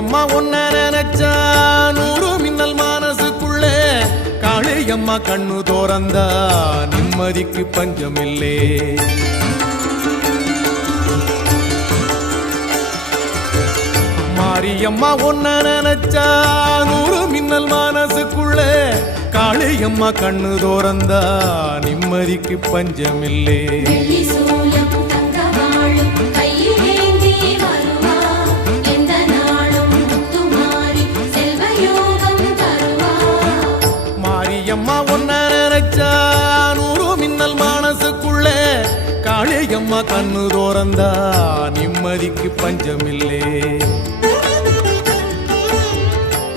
மாரியம்மா ஒன்ன நினைச்சா நூறு மின்னல் மனசுக்குள்ளே காளியம்மா கண்ணு தோறந்தா நிம்மதிக்கு பஞ்சமில்லே மாரியம்மா ஒன்ன நினைச்சா நூறு மின்னல் மனசுக்குள்ளே காளியம்மா கண்ணு தோறந்தா நிம்மதிக்கு பஞ்சமில்லே மாரியம்மா ஒன்ன நினைச்சா நூறு மின்னல் மனசுக்குள்ளே காளியம்மா கண்ணு தோறந்தா நிம்மதிக்கு பஞ்சமில்லே